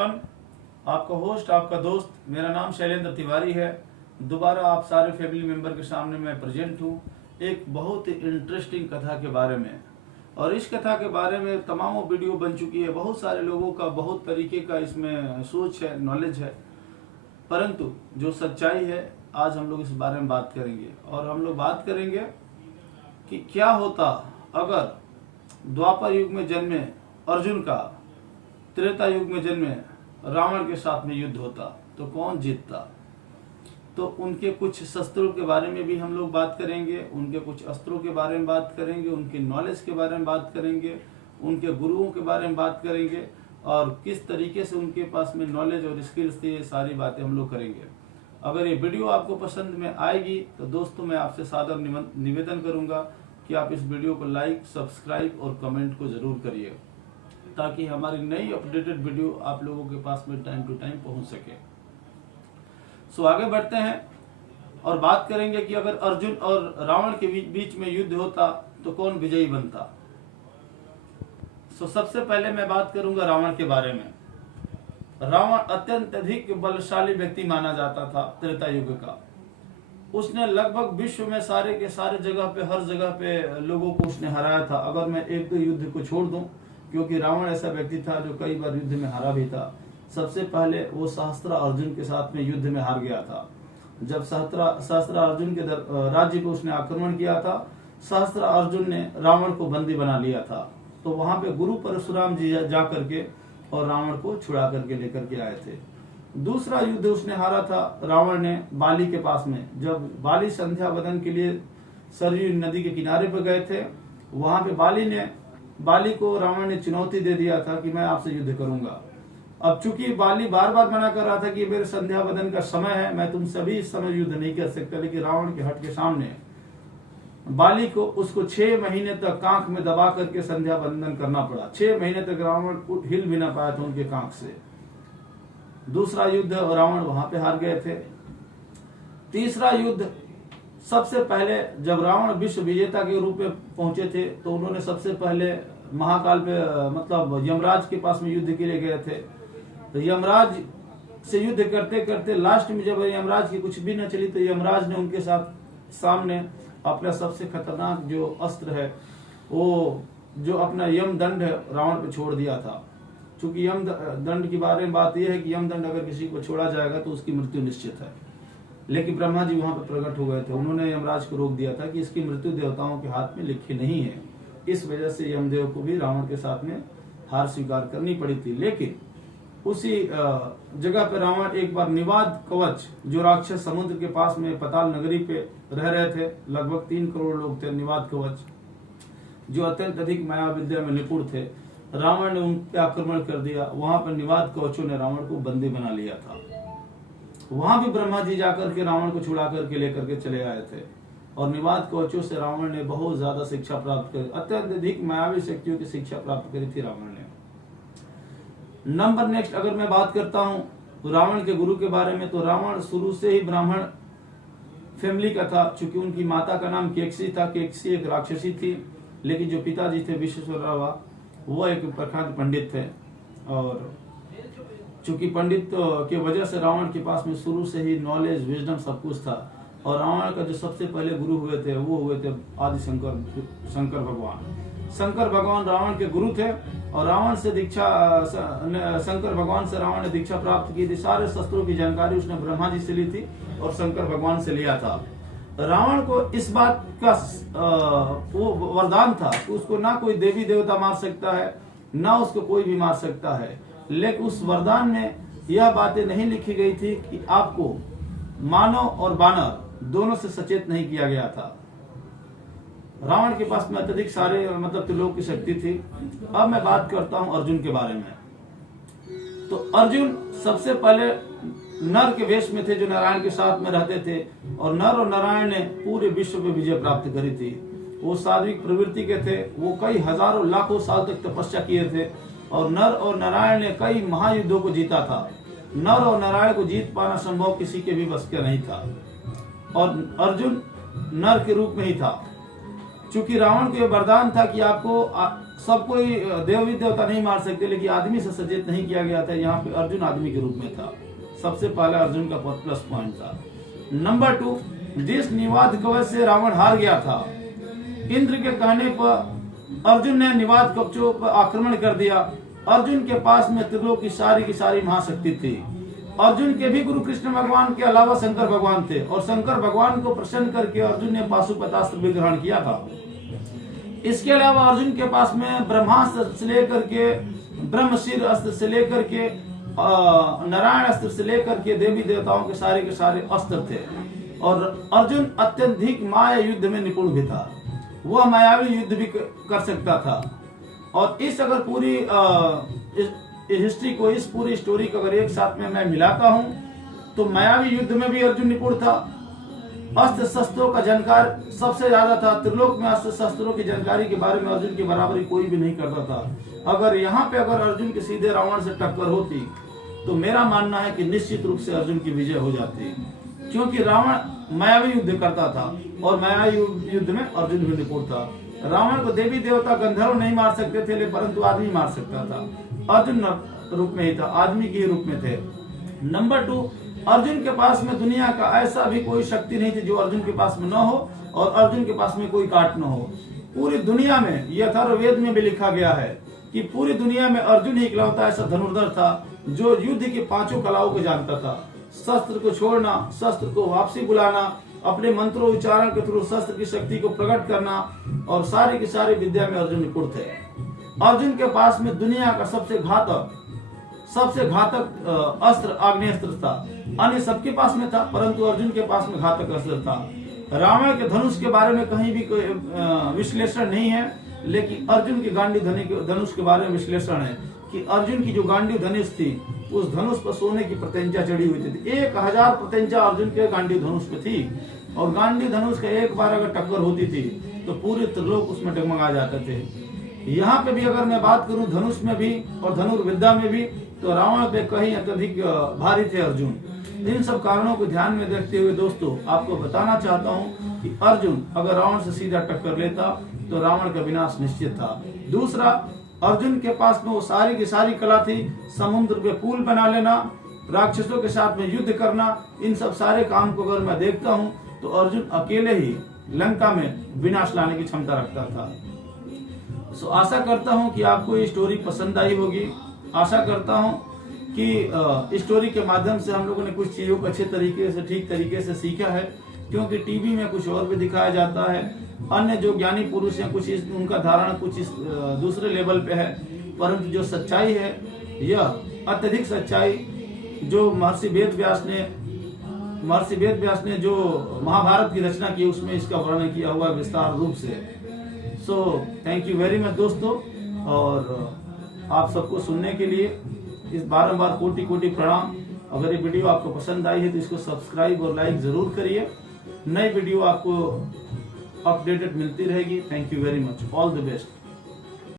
आपका होस्ट, आपका दोस्त, मेरा नाम शैलेंद्र तिवारी है। दोबारा आप सारे फैमिली मेंबर के सामने मैं प्रेजेंट हूँ एक बहुत ही इंटरेस्टिंग कथा के बारे में। और इस कथा के बारे में तमामों वीडियो बन चुकी है। बहुत सारे लोगों का बहुत तरीके का इसमें सोच है, नॉलेज है, परंतु जो सच्चाई है आज हम लोग इस बारे में बात करेंगे। और हम लोग बात करेंगे कि क्या होता अगर द्वापर युग में जन्मे अर्जुन का त्रेता युग में जन्मे रावण के साथ में युद्ध होता तो कौन जीतता। तो उनके कुछ शस्त्रों के बारे में भी हम लोग बात करेंगे, उनके कुछ अस्त्रों के बारे में बात करेंगे, उनके नॉलेज के बारे में बात करेंगे, उनके गुरुओं के बारे में बात करेंगे और किस तरीके से उनके पास में नॉलेज और स्किल्स थी, ये सारी बातें हम लोग करेंगे। अगर ये वीडियो आपको पसंद में आएगी तो दोस्तों मैं आपसे सादर निवेदन करूंगा कि आप इस वीडियो को लाइक, सब्सक्राइब और कमेंट को जरूर करिए ताकि हमारी नई अपडेटेड वीडियो आप लोगों के पास में टाइम टू टाइम पहुंच सके। सो आगे बढ़ते हैं और बात करेंगे कि अगर अर्जुन और रावण के बीच में युद्ध होता तो कौन विजयी बनता। सो सबसे पहले मैं बात करूंगा रावण के बारे में। रावण अत्यंत अधिक बलशाली व्यक्ति माना जाता था त्रेता युग का। उसने लगभग विश्व में सारे के सारे जगह पे, हर जगह पे लोगों को उसने हराया था। अगर मैं एक दो युद्ध को छोड़ दूं, क्योंकि रावण ऐसा व्यक्ति था जो कई बार युद्ध में हारा भी था। सबसे पहले वो सहस्त्र अर्जुन के साथ में युद्ध में हार गया था। जब सहस्त्र अर्जुन के राज्य को उसने आक्रमण किया था, सहस्त्र अर्जुन ने रावण को बंदी बना लिया था। तो वहां पे गुरु परशुराम जी जा करके और रावण को छुड़ा करके लेकर के आए थे। दूसरा युद्ध उसने हारा था रावण ने बाली के पास में। जब बाली संध्या वदन के लिए सरयू नदी के किनारे पर गए थे, वहां पे बाली को रावण ने चुनौती दे दिया था कि मैं आपसे युद्ध करूंगा। अब चूंकि बाली बार बार मना कर रहा था कि मेरे संध्या वदन का समय है, मैं तुम सभी इस समय युद्ध नहीं कर सकता, लेकिन रावण के हट के सामने बाली को उसको 6 महीने तक कांख में दबा करके संध्या वंदन करना पड़ा। 6 महीने तक रावण हिल भी ना पाया था उनके कांख से। दूसरा युद्ध रावण वहां पे हार गए थे। तीसरा युद्ध सबसे पहले जब रावण विश्व विजेता के रूप में पहुंचे थे तो उन्होंने सबसे पहले महाकाल पे मतलब यमराज के पास में युद्ध के लिए गए थे। तो यमराज से युद्ध करते करते लास्ट में जब यमराज की कुछ भी न चली तो यमराज ने उनके साथ सामने अपना सबसे खतरनाक जो अस्त्र है, वो जो अपना यम दंड है, रावण पे छोड़ दिया था। चूंकि यम दंड के बारे में बात यह है कि यम दंड अगर किसी को छोड़ा जाएगा तो उसकी मृत्यु निश्चित है। लेकिन ब्रह्मा जी वहां पर प्रकट हो गए थे, उन्होंने यमराज को रोक दिया था कि इसकी मृत्यु देवताओं के हाथ में लिखी नहीं है। इस वजह से यमदेव को भी रावण के साथ में हार स्वीकार करनी पड़ी थी। लेकिन उसी जगह पे रावण एक बार निवाद कवच, जो राक्षस समुद्र के पास में पताल नगरी पे रह रहे थे, लगभग 3 करोड़ लोग थे, निवाद कवच जो अत्यंत अधिक माया विद्या में निपुण थे, रावण ने उन पे आक्रमण कर दिया। वहां पर निवाद कवचों ने रावण को बंदी बना लिया था। वहां भी ब्रह्मा जी जाकर के रावण को छुड़ा करके लेकर के चले आए थे और निवाद कवचों से रावण ने बहुत ज्यादा शिक्षा प्राप्त करी, अत्यंत अधिक मायावी शक्तियों की शिक्षा प्राप्त करी थी रावण ने। नंबर नेक्स्ट अगर मैं बात करता हूं रावण के गुरु के बारे में, तो रावण शुरू से ही ब्राह्मण फैमिली का था। चूंकि उनकी माता का नाम केकसी था। केकसी एक राक्षसी थी, लेकिन जो पिताजी थे विश्वेश्वरराव, वो एक प्रख्यात पंडित थे। और चूंकि पंडित के वजह से रावण के पास में शुरू से ही नॉलेज, विजडम सब कुछ था। और रावण का जो सबसे पहले गुरु हुए थे वो हुए थे आदि शंकर भगवान। शंकर भगवान रावण के गुरु थे और रावण से शंकर भगवान से रावण ने दीक्षा प्राप्त की थी। सारे शस्त्रों की जानकारी उसने ब्रह्मा जी से ली थी और शंकर भगवान से लिया था। रावण को इस बात का वो वरदान था कि उसको ना कोई देवी देवता मार सकता है, ना उसको कोई भी मार सकता है। लेकिन उस वरदान में यह बातें नहीं लिखी गई थी कि आपको मानव और वानर दोनों से सचेत नहीं किया गया था। रावण के पास में अत्यधिक सारे मतलब त्रिलोक की शक्ति थी। अब मैं बात करता हूं अर्जुन के बारे में। तो अर्जुन सबसे पहले नर के वेश में थे, जो नारायण के साथ में रहते थे। और नर और नारायण ने पूरे विश्व पे विजय प्राप्त करी थी। वो सात्विक प्रवृत्ति के थे। वो कई हजारों लाखों साल तक तपस्या किए थे और नर और नारायण ने कई महायुद्धों को जीता था। नर और नारायण को जीत पाना संभव किसी के भी बस का नहीं था और अर्जुन नर के रूप में ही था। चूंकि रावण को यह वरदान था कि आपको सब कोई देवी देवता नहीं मार सकते, लेकिन आदमी से सचेत नहीं किया गया था। यहाँ पे अर्जुन आदमी के रूप में था। सबसे पहला अर्जुन का प्लस पॉइंट था। नंबर 2, जिस निवाद कवच से रावण हार गया था, इंद्र के कहने पर अर्जुन ने निवाद कवचों पर आक्रमण कर दिया। अर्जुन के पास में त्रिलोक की सारी महाशक्ति थी। अर्जुन के भी गुरु कृष्ण भगवान के अलावा शंकर भगवान थे, और शंकर भगवान को प्रसन्न करके अर्जुन ने पाशुपतास्त्र भी ग्रहण किया था। इसके अलावा अर्जुन के पास में ब्रह्मास्त्र से लेकर के, ब्रह्मशीर अस्त्र से लेकर के, नारायण अस्त्र से लेकर के देवी देवताओं के सारे अस्त्र थे। और अर्जुन अत्यधिक माया युद्ध में निपुण भी था। वह मायावी युद्ध भी कर सकता था। और इस अगर पूरी हिस्ट्री को, इस पूरी स्टोरी को अगर एक साथ में मैं मिलाता हूं, तो मायावी युद्ध में भी अर्जुन निपुण था। अस्त्र शस्त्रों का जानकार सबसे ज्यादा था। त्रिलोक में अस्त्र शस्त्रों की जानकारी के बारे में अर्जुन की बराबरी कोई भी नहीं करता था। अगर यहाँ पे अगर अर्जुन के सीधे रावण से टक्कर होती, तो मेरा मानना है कि निश्चित रूप से अर्जुन की विजय हो जाती, क्योंकि रावण मायावी युद्ध करता था और मायावी युद्ध में अर्जुन भी निपुण था। रावण को देवी देवता गंधर्व नहीं मार सकते थे, परंतु आदमी मार सकता था। अर्जुन रूप में ही था, आदमी के रूप में थे। नंबर 2, अर्जुन के पास में दुनिया का ऐसा भी कोई शक्ति नहीं थी जो अर्जुन के पास में न हो, और अर्जुन के पास में कोई काट न हो। पूरी दुनिया में, यह अथर्ववेद में भी लिखा गया है कि पूरी दुनिया में अर्जुन ही इकलौता ऐसा धनुर्धर था जो युद्ध की 5 कलाओं को जानता था। शस्त्र को छोड़ना, शस्त्र को वापसी बुलाना, अपने मंत्रों उच्चारण के थ्रू शस्त्र की शक्ति को प्रकट करना, और सारी की सारी विद्या में अर्जुन निपुण थे। अर्जुन के पास में दुनिया का सबसे घातक अस्त्र आग्नेयास्त्र था। अन्य सबके पास में था, परंतु अर्जुन के पास में घातक अस्त्र था। रावण के धनुष के बारे में कहीं भी कोई विश्लेषण नहीं है, लेकिन अर्जुन की गांडी धनुष के बारे में विश्लेषण है कि अर्जुन की जो गांडी धनुष थी, उस धनुष पर सोने की प्रत्यंचा चढ़ी हुई थी। 1000 प्रत्यंचा अर्जुन के गांडी धनुष पे थी, और गांडी धनुष का एक बार अगर टक्कर होती थी तो पूरे त्रिलोक उसमें डगमगा जाते थे। यहाँ पे भी अगर मैं बात करूं धनुष में भी और धनुर्विद्या में भी, तो रावण पे कहीं अत्यधिक भारी थे अर्जुन। इन सब कारणों को ध्यान में देखते हुए दोस्तों, आपको बताना चाहता हूँ कि अर्जुन अगर रावण से सीधा टक्कर लेता तो रावण का विनाश निश्चित था। दूसरा, अर्जुन के पास में वो सारी की सारी कला थी। समुद्र पे पुल बना लेना, राक्षसों के साथ में युद्ध करना, इन सब सारे काम को अगर मैं देखता हूँ तो अर्जुन अकेले ही लंका में विनाश लाने की क्षमता रखता था। सो आशा करता हूँ कि आपको ये स्टोरी पसंद आई होगी। आशा करता हूँ कि स्टोरी के माध्यम से हम लोगों ने कुछ चीजों को अच्छे तरीके से, ठीक तरीके से सीखा है, क्योंकि टीवी में कुछ और भी दिखाया जाता है। अन्य जो ज्ञानी पुरुष हैं, कुछ उनका धारणा कुछ इस दूसरे लेवल पे है, परंतु जो सच्चाई है, यह अत्यधिक सच्चाई जो महर्षि वेद व्यास ने जो महाभारत की रचना की, उसमें इसका वर्णन किया हुआ विस्तार रूप से। So thank you very much दोस्तों, और आप सबको सुनने के लिए इस बारंबार कोटि प्रणाम। अगर ये वीडियो आपको पसंद आई है तो इसको सब्सक्राइब और लाइक जरूर करिए। नई वीडियो आपको अपडेटेड मिलती रहेगी। Thank you very much, all the best.